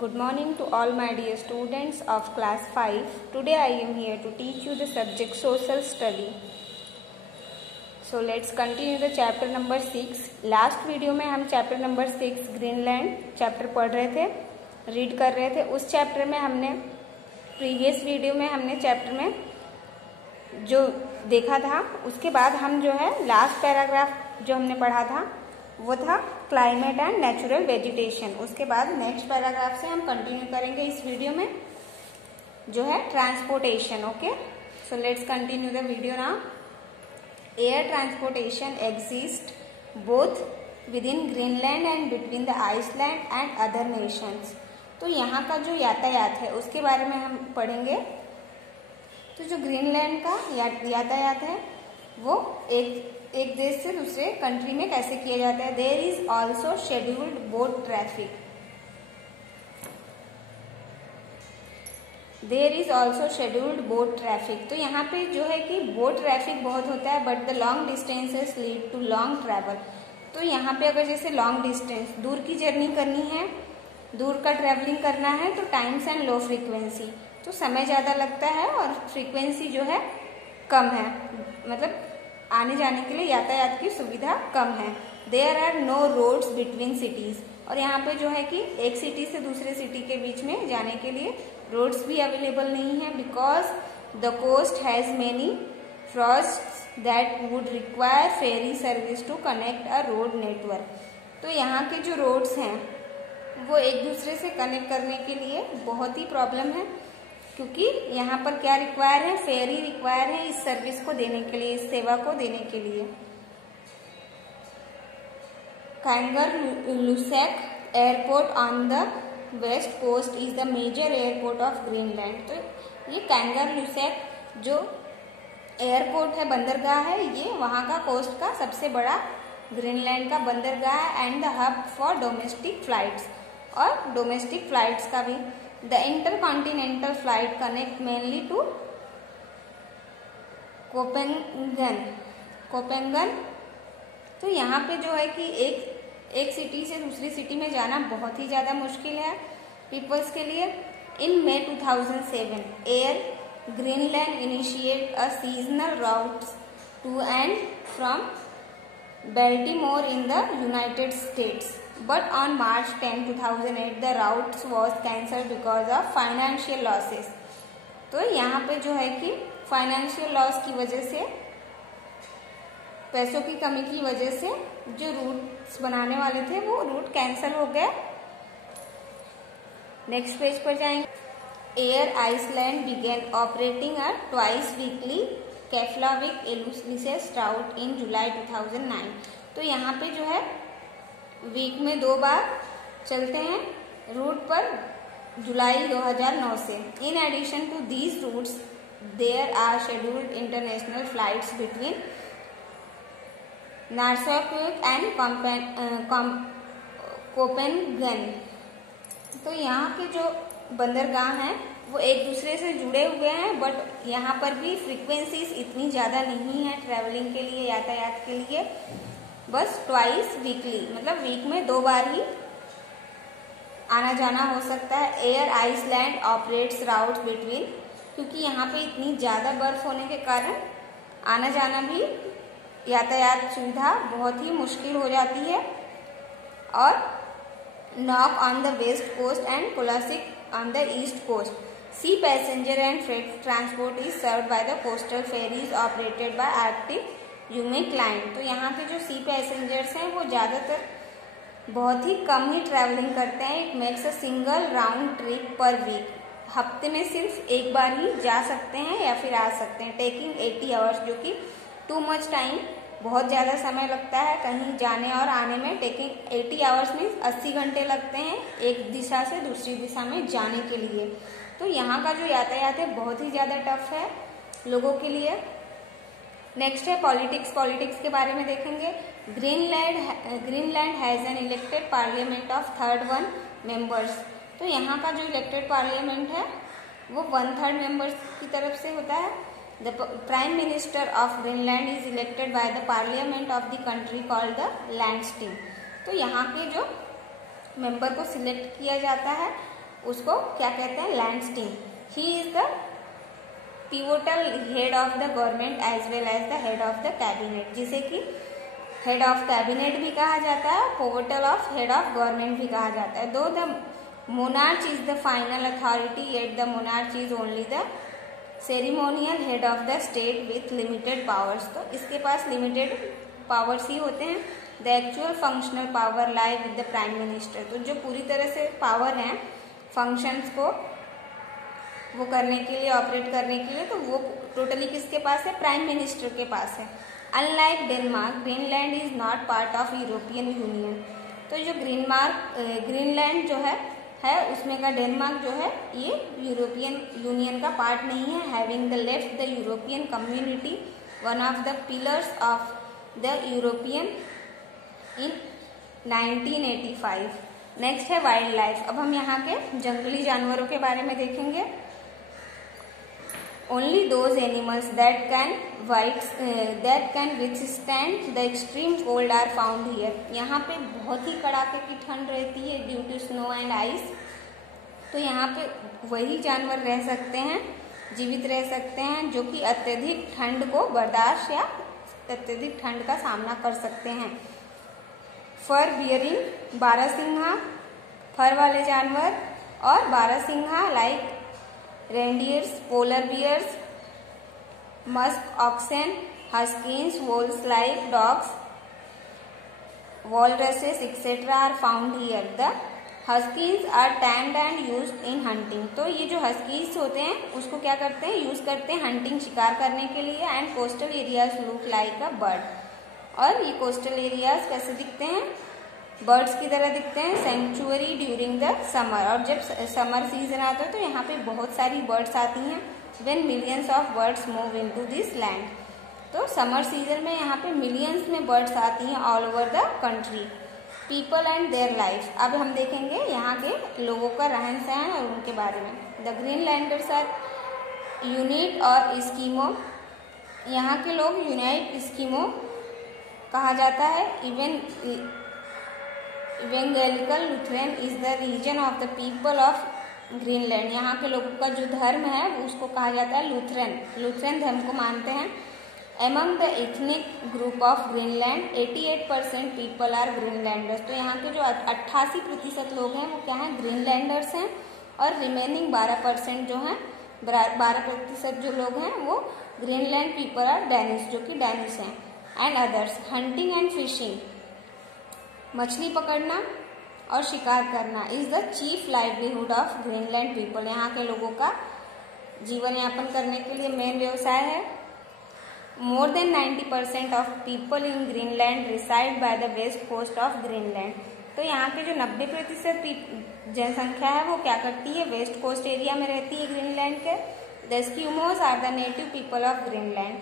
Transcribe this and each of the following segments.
Good morning to all my dear students of class 5. Today I am here to teach you the subject social study. So let's continue the chapter number 6. Last video में हम chapter number 6 Greenland chapter पढ़ रहे थे, read कर रहे थे. उस chapter में हमने प्रीवियस वीडियो में हमने चैप्टर में जो देखा था उसके बाद हम जो है लास्ट पैराग्राफ जो हमने पढ़ा था वो था क्लाइमेट एंड नेचुरल वेजिटेशन. उसके बाद नेक्स्ट पैराग्राफ से हम कंटिन्यू करेंगे इस वीडियो में जो है transportation. Okay, so let's continue the video now. Air transportation exist both within Greenland and between the Iceland and other nations. तो यहाँ का जो यातायात है उसके बारे में हम पढ़ेंगे. तो जो ग्रीनलैंड का यातायात है वो एक देश से दूसरे कंट्री में कैसे किया जाता है. There is also scheduled boat traffic. There is also scheduled boat traffic. तो यहाँ पे जो है कि बोट ट्रैफिक बहुत होता है but the long distances lead to long travel. तो यहाँ पे अगर जैसे लॉन्ग डिस्टेंस दूर की जर्नी करनी है, दूर का ट्रैवलिंग करना है तो टाइम्स एंड लो फ्रीक्वेंसी. तो समय ज़्यादा लगता है और फ्रीक्वेंसी जो है कम है, मतलब आने जाने के लिए यातायात की सुविधा कम है. There are no roads between cities. और यहाँ पे जो है कि एक सिटी से दूसरे सिटी के बीच में जाने के लिए रोड्स भी अवेलेबल नहीं है because the coast has many frosts that would require ferry service to connect a road network. तो यहाँ के जो रोड्स हैं वो एक दूसरे से कनेक्ट करने के लिए बहुत ही प्रॉब्लम है क्योंकि यहाँ पर क्या रिक्वायर है, फेरी रिक्वायर है इस सर्विस को देने के लिए, इस सेवा को देने के लिए. Kangerlussuaq airport on the west coast is the major airport of Greenland. तो ये कैंगर-लुसैक जो एयरपोर्ट है, बंदरगाह है, ये वहाँ का कोस्ट का सबसे बड़ा ग्रीनलैंड का बंदरगाह है and the hub for domestic flights. और डोमेस्टिक फ्लाइट्स का भी. The intercontinental flight connect mainly to कोपेंगन. तो यहाँ पे जो है कि एक सिटी से दूसरी सिटी में जाना बहुत ही ज़्यादा मुश्किल है पीपल्स के लिए. In May 2007 Air Greenland initiate a seasonal routes to and from Baltimore in the United States. But on March 10, 2008, the route was cancelled because of financial losses. तो यहाँ पे जो है कि फाइनेंशियल लॉस की वजह से, पैसों की कमी की वजह से जो रूट्स बनाने वाले थे वो रूट कैंसिल हो गए. नेक्स्ट पेज पर जाएंगे. Air Iceland began operating a twice weekly Keflavik Elusis route in July 2009. तो यहाँ पे जो है वीक में 2 बार चलते हैं रूट पर जुलाई 2009 से. In addition to these routes there are scheduled international flights between Narsarsuaq and Copenhagen. तो यहाँ के जो बंदरगाह हैं वो एक दूसरे से जुड़े हुए हैं बट यहाँ पर भी फ्रीक्वेंसीज इतनी ज़्यादा नहीं है ट्रैवलिंग के लिए, यातायात के लिए. बस ट्वाइस वीकली मतलब वीक में 2 बार ही आना जाना हो सकता है. Air Iceland operates routes between. क्योंकि यहाँ पे इतनी ज़्यादा बर्फ होने के कारण आना जाना भी, यातायात सुविधा बहुत ही मुश्किल हो जाती है. और Nuuk on the west coast and Kulusuk on the east coast. Sea passenger and freight transport is served by the coastal ferries operated by Arctic Umiaq line. तो यहाँ के जो सी पैसेंजर्स हैं वो ज़्यादातर बहुत ही कम ही ट्रैवलिंग करते हैं. It makes a single round trip per week. हफ्ते में सिर्फ एक बार ही जा सकते हैं या फिर आ सकते हैं. टेकिंग 80 आवर्स, जो कि टू मच टाइम, बहुत ज़्यादा समय लगता है कहीं जाने और आने में. टेकिंग 80 आवर्स में 80 घंटे लगते हैं एक दिशा से दूसरी दिशा में जाने के लिए. तो यहाँ का जो यातायात है बहुत ही ज़्यादा टफ है लोगों के लिए. नेक्स्ट है पॉलिटिक्स. पॉलिटिक्स के बारे में देखेंगे. Greenland has an elected parliament of 1/3 members. तो यहाँ का जो इलेक्टेड पार्लियामेंट है वो 1/3 मेंबर्स की तरफ से होता है. The prime minister of Greenland is elected by the parliament of the country called the Landsting. तो यहाँ के जो मेंबर को सिलेक्ट किया जाता है उसको क्या कहते हैं, land steam. He is the pivotal head of the government as well as the head of the cabinet, जिसे कि हेड ऑफ कैबिनेट भी कहा जाता है, pivotal of head of government भी कहा जाता है। Though the monarch is the final authority yet the monarch is only the ceremonial head of the state with limited powers. तो इसके पास लिमिटेड पावर्स ही होते हैं। The actual functional power lie with the prime minister. तो जो पूरी तरह से पावर है फंक्शंस को वो करने के लिए, ऑपरेट करने के लिए, तो वो टोटली किसके पास है, प्राइम मिनिस्टर के पास है। Unlike Denmark, Greenland is not part of European union. तो जो ग्रीनलैंड जो है उसमें का डेनमार्क जो है ये यूरोपियन यूनियन का पार्ट नहीं है। Having the left the European community, one of the pillars of the European in 1985। Next है वाइल्ड लाइफ। अब हम यहाँ के जंगली जानवरों के बारे में देखेंगे। Only those animals that can withstand the extreme cold are found here। यहाँ पे बहुत ही कड़ाके की ठंड रहती है due to snow and ice. तो यहाँ पे वही जानवर रह सकते हैं, जीवित रह सकते हैं जो कि अत्यधिक ठंड को बर्दाश्त या अत्यधिक ठंड का सामना कर सकते हैं। फर बियरिंग, बारहसिंघा फर वाले जानवर, और बारहसिंघा like reindeers, polar bears, musk oxen, huskies, wolves like dogs, walruses etc. are found here। The huskies are tamed and used in hunting। तो ये जो हस्कीज होते हैं उसको क्या करते हैं, यूज करते हैं हंटिंग, शिकार करने के लिए। And coastal areas look like a bird. और ये कोस्टल एरियाज कैसे दिखते हैं, बर्ड्स की तरह दिखते हैं। सेंचुअरी ड्यूरिंग द समर, और जब समर सीजन आता है तो यहाँ पे बहुत सारी बर्ड्स आती हैं। When millions of birds move into this land. तो समर सीजन में यहाँ पे मिलियंस में बर्ड्स आती हैं all over the country. People and their life. अब हम देखेंगे यहाँ के लोगों का रहन सहन और उनके बारे में। द ग्रीनलैंडर्स आर यूनिट और इस्कीमो। यहाँ के लोग यूनाइट इस्कीमो कहा जाता है। Evangelical Lutheran is the religion of the people of Greenland. यहाँ के लोगों का जो धर्म है उसको कहा जाता है लुथरन धर्म को मानते हैं। Among the ethnic group of Greenland 88% people are Greenlanders. तो यहाँ के जो 88% लोग हैं वो क्या हैं, ग्रीनलैंडर्स हैं। और रिमेनिंग 12% जो हैं, 12% जो लोग हैं वो ग्रीनलैंड पीपल आर डैनिश, जो कि डैनिश हैं। And others. Hunting and fishing, मछली पकड़ना और शिकार करना is the chief livelihood of Greenland people. यहाँ के लोगों का जीवन यापन करने के लिए मेन व्यवसाय है। More than 90% of people in Greenland reside by the west coast of Greenland. तो यहाँ के जो 90% जनसंख्या है वो क्या करती है, वेस्ट कोस्ट एरिया में रहती है ग्रीनलैंड के। The Eskimos are the native people of Greenland.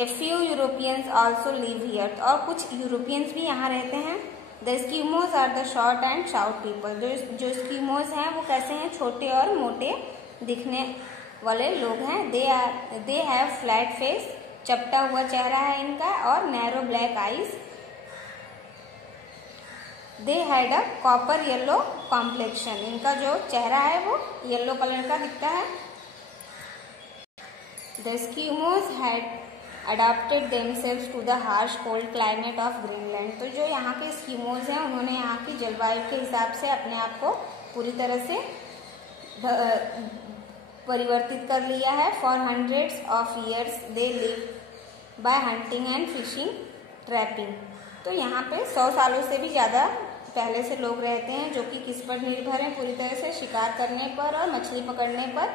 A few Europeans also live here. और कुछ यूरोपियंस भी यहाँ रहते हैं। The Eskimos are the short and stout people. जो एस्किमोज हैं वो कैसे हैं, छोटे और मोटे दिखने वाले लोग हैं। दे हैव फ्लैट फेस, चपटा हुआ चेहरा है इनका, और narrow black eyes. They had a copper yellow complexion. इनका जो चेहरा है वो येलो कलर का दिखता है। The Eskimos had adopted themselves to the harsh cold climate of Greenland. तो जो यहाँ के एस्किमोज हैं उन्होंने यहाँ की जलवायु के हिसाब से अपने आप को पूरी तरह से परिवर्तित कर लिया है। For hundreds of years they live by hunting and fishing trapping. तो यहाँ पे 100 सालों से भी ज़्यादा पहले से लोग रहते हैं जो कि किस पर निर्भर हैं, पूरी तरह से शिकार करने पर और मछली पकड़ने पर।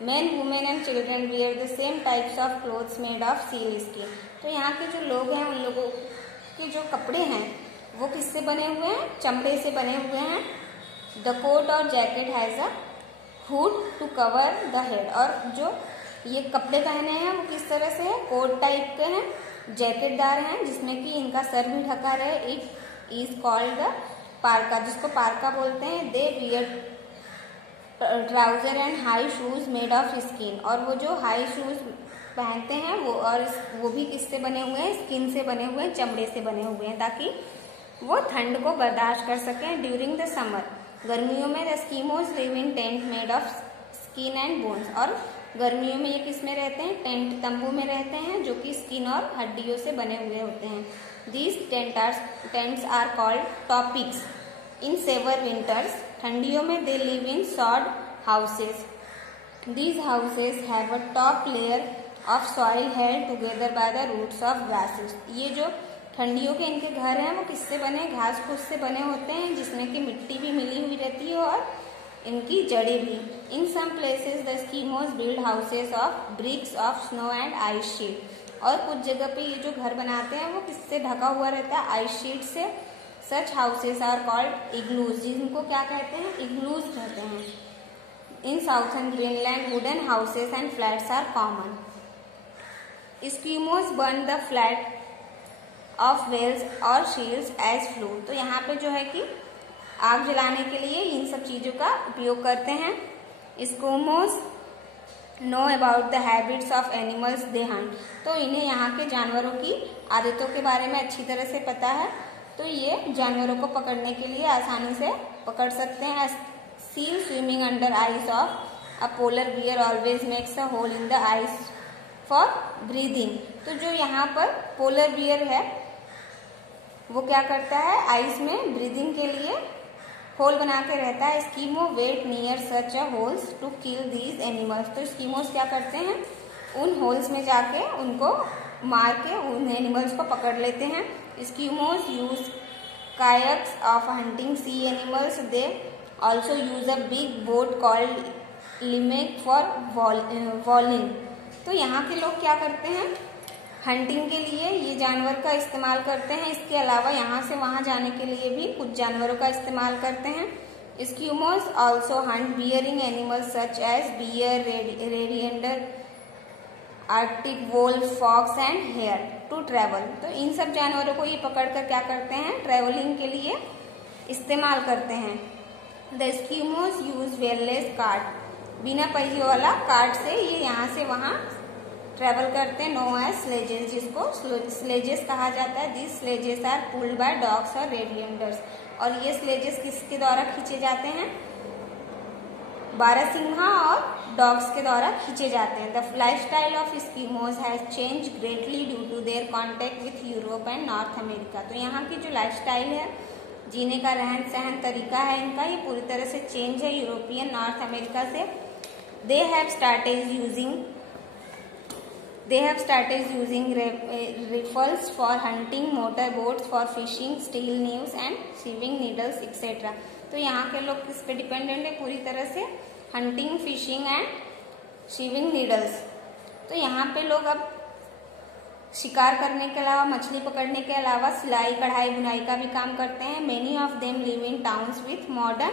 Men, women and children wear the same types of clothes made of seal skin। तो यहाँ के जो लोग हैं उन लोगों के जो कपड़े हैं वो किससे बने हुए हैं, चमड़े से बने हुए हैं। द कोट और jacket has a hood to cover the head. और जो ये कपड़े पहने हैं वो किस तरह से है, कोट टाइप के हैं, जैकेटदार हैं, जिसमें कि इनका सर भी ढका रहे। इट इज कॉल्ड द पार्का, जिसको पार्का बोलते हैं। They wear trouser and high shoes made of skin. और वो जो हाई शूज पहनते हैं वो भी किससे बने हुए हैं, स्किन से बने हुए हैं, चमड़े से बने हुए हैं, ताकि वो ठंड को बर्दाश्त कर सकें। ड्यूरिंग द समर गर्मियों में the Eskimos live in tent made of skin and bones, और गर्मियों में ये किस में रहते हैं, टेंट तंबू में रहते हैं जो कि स्किन और हड्डियों से बने हुए होते हैं। These tents are called tupiks. In severe winters, ठंडियों में they live in sod houses. These houses have a top layer of soil held together by the roots of grasses. ये जो ठंडियों के इनके घर हैं वो किससे बने, घास फूस से बने होते हैं, जिसमें कि मिट्टी भी मिली हुई रहती है और इनकी जड़ें भी। In some places the Eskimos build houses of bricks of snow and ice sheet. और कुछ जगह पे ये जो घर बनाते हैं वो किससे ढका हुआ रहता है, आइस शीट से। Such houses are called igloos, जिनको क्या कहते हैं, इग्लूज कहते हैं। In southern Greenland wooden houses and flats are common. Eskimos burn the flat of whales और शील्ड्स एज फ्लू। तो यहाँ पे जो है कि आग जलाने के लिए इन सब चीजों का उपयोग करते हैं। Eskimos know about the habits of animals they Hunt. तो इन्हें यहाँ के जानवरों की आदतों के बारे में अच्छी तरह से पता है, तो ये जानवरों को पकड़ने के लिए आसानी से पकड़ सकते हैं। Seal swimming under ice of a polar bear always makes a hole in the ice for breathing. तो जो यहाँ पर पोलर बियर है वो क्या करता है, आइस में ब्रीदिंग के लिए होल बना के रहता है। Eskimo wait near such a holes to kill these animals. तो एस्किमोस क्या करते हैं, उन होल्स में जाके उनको मार के उन एनिमल्स को पकड़ लेते हैं। Eskimos use kayaks of hunting sea animals. They also use a big boat called limek for whaling. तो यहाँ के लोग क्या करते हैं, हंटिंग के लिए ये जानवर का इस्तेमाल करते हैं। इसके अलावा यहाँ से वहां जाने के लिए भी कुछ जानवरों का इस्तेमाल करते हैं। Eskimos also hunt bearing animals such as bear, reindeer, arctic wolf, fox and hare to travel. तो इन सब जानवरों को ये पकड़कर क्या करते हैं, ट्रेवलिंग के लिए इस्तेमाल करते हैं। The Eskimos use wheelless cart. बिना पहियों वाला कार्ट से ये यहाँ से वहां ट्रेवल करते हैं। नो एज स्लेजेस, जिसको स्लेजेस कहा जाता है। This sledges are pulled by dogs और रेडिएंडर्स। और ये स्लेजेस किसके द्वारा खींचे जाते हैं, बारहसिंहा और डॉग्स के द्वारा खींचे जाते हैं। The lifestyle of Eskimos has change greatly due to their contact with Europe and North America. तो यहाँ की जो लाइफस्टाइल है, जीने का रहन सहन तरीका है इनका, ये पूरी तरह से चेंज है यूरोपियन नॉर्थ अमेरिका से। They have started using rifles for hunting, motor boats for fishing, steel knives and sieving needles etc. तो यहाँ के लोग किस पे डिपेंडेंट है, पूरी तरह से हंटिंग, फिशिंग एंड शीविंग नीडल्स। तो यहाँ पे लोग अब शिकार करने के अलावा, मछली पकड़ने के अलावा सिलाई, कढ़ाई, बुनाई का भी काम करते हैं। Many of them live in towns with modern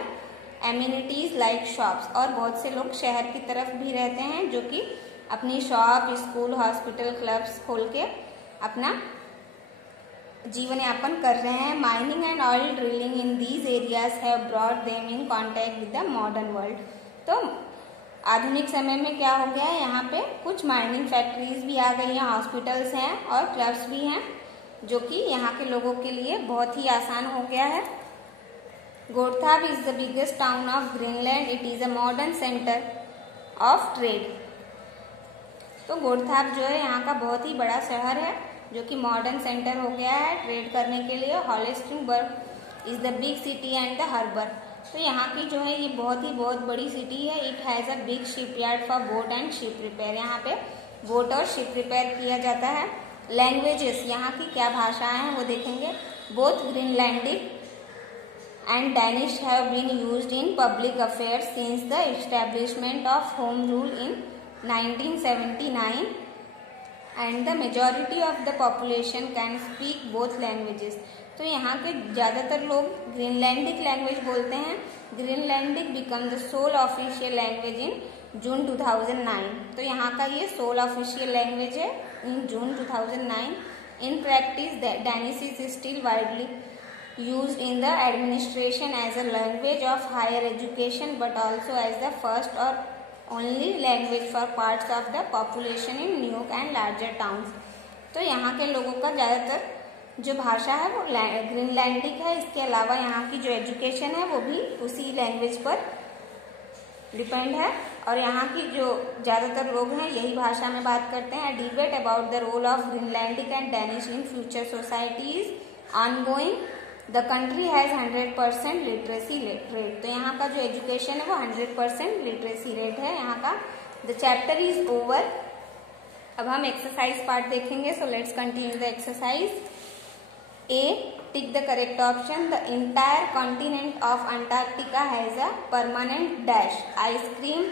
amenities like shops. और बहुत से लोग शहर की तरफ भी रहते हैं जो कि अपनी शॉप, स्कूल, हॉस्पिटल, क्लब्स खोल के अपना जीवन यापन कर रहे हैं। Mining and oil drilling in these areas have brought them in contact with the modern world. तो आधुनिक समय में क्या हो गया है, यहाँ पे कुछ माइनिंग फैक्ट्रीज भी आ गई हैं, हॉस्पिटल्स हैं और क्लब्स भी हैं, जो कि यहाँ के लोगों के लिए बहुत ही आसान हो गया है। Godthab is the biggest town of Greenland. It is a modern centre of trade. तो गोर्थाब जो है यहाँ का बहुत ही बड़ा शहर है जो कि मॉडर्न सेंटर हो गया है ट्रेड करने के लिए। Holsteinsborg is the big city and the harbour. तो यहाँ की जो है ये बहुत बड़ी सिटी है। It has a big shipyard for boat and ship repair. यहाँ पे बोट और शिप रिपेयर किया जाता है। लैंग्वेजेस, यहाँ की क्या भाषाएं हैं वो देखेंगे। Both Greenlandic and Danish have been used in public affairs since the establishment of home rule in 1979 and the majority of the population can speak both languages. तो यहाँ के ज़्यादातर लोग ग्रीनलैंडिक लैंग्वेज बोलते हैं। Greenlandic become the sole official language in June 2009। तो यहाँ का ये सोल ऑफिशियल लैंग्वेज है in June 2009। In practice Danish is still widely used in the administration as a language of higher education but also as the first or only language for parts of the population in new and larger towns. तो यहाँ के लोगों का ज़्यादातर जो भाषा है वो ग्रीनलैंडिक है। इसके अलावा यहाँ की जो एजुकेशन है वो भी उसी लैंग्वेज पर डिपेंड है और यहाँ की जो ज्यादातर लोग हैं यही भाषा में बात करते हैं। Debate about the role of Greenlandic and Danish in future society is ongoing. The country has 100% literacy rate. तो यहाँ का जो एजुकेशन है वो 100% लिटरेसी रेट है यहाँ का। The chapter is over. अब हम एक्सरसाइज पार्ट देखेंगे। सो let's continue the exercise. A, tick the correct option. The entire continent of Antarctica has a permanent dash. Ice cream,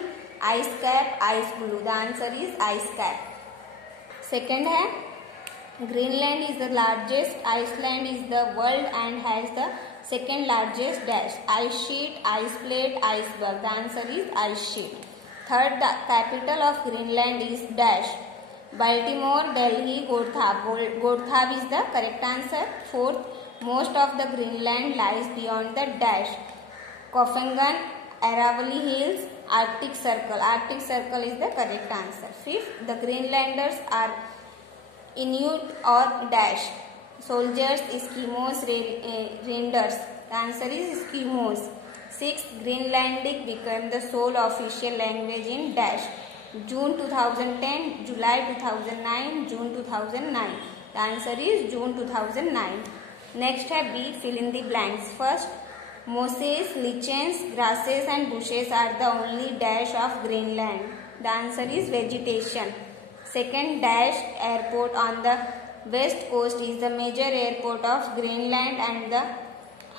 ice cap, ice blue. The answer is ice cap. Second है Greenland is the largest. Iceland is the world and has the second largest dash. Ice sheet, ice plate, iceberg. The answer is ice sheet. Third, the capital of Greenland is dash. Baltimore, Delhi, Godthab. Godthab is the correct answer. Fourth, most of the Greenland lies beyond the dash. Kofangan, Aravalli Hills, Arctic Circle. Arctic Circle is the correct answer. Fifth, the Greenlanders are Inuit or dash. Soldiers, Eskimos, Rangers. The answer is Eskimos. Sixth, Greenlandic became the sole official language in dash. June 2010, July 2009, June 2009. The answer is June 2009. Next है B, fill in the blanks. First, mosses, lichens, grasses and bushes are the only dash of Greenland. The answer is vegetation. Second, dash airport on the west coast is the major airport of Greenland and the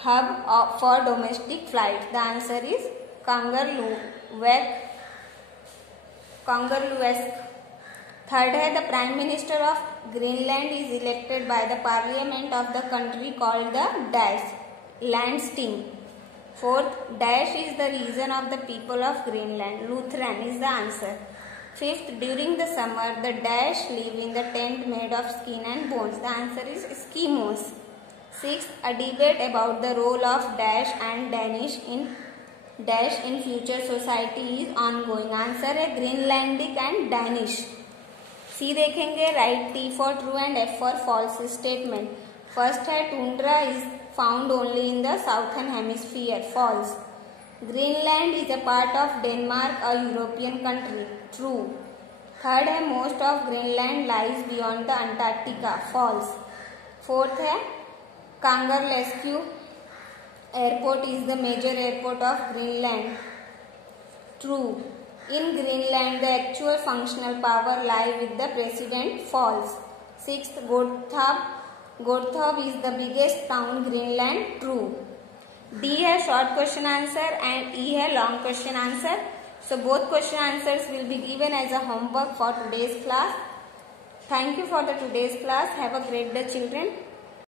hub for domestic flights. The answer is Kangerlussuaq. Third है the Prime Minister of Greenland is elected by the Parliament of the country called the dash Landsting. Fourth, dash is the region of the people of Greenland. Lutheran is the answer. Fifth, during the summer the dash live in the tent made of skin and bones. The answer is Eskimos. Sixth, a debate about the role of dash and Danish in future society is ongoing. Answer है Greenlandic and Danish. C देखेंगे. Write T for true and F for false statement. First है tundra is found only in the southern hemisphere. False. Greenland is a part of Denmark, a European country. True. Third है most of Greenland lies beyond the Antarctica. False. Fourth है Kangerlussuaq airport is the major airport of Greenland. True. In Greenland, the actual functional power lie with the president. False. Sixth, Godthab is the biggest town in Greenland. True. D है short question answer and E है long question answer. So both question answers will be given as a homework for today's class. Thank you for the today's class. Have a great day, children.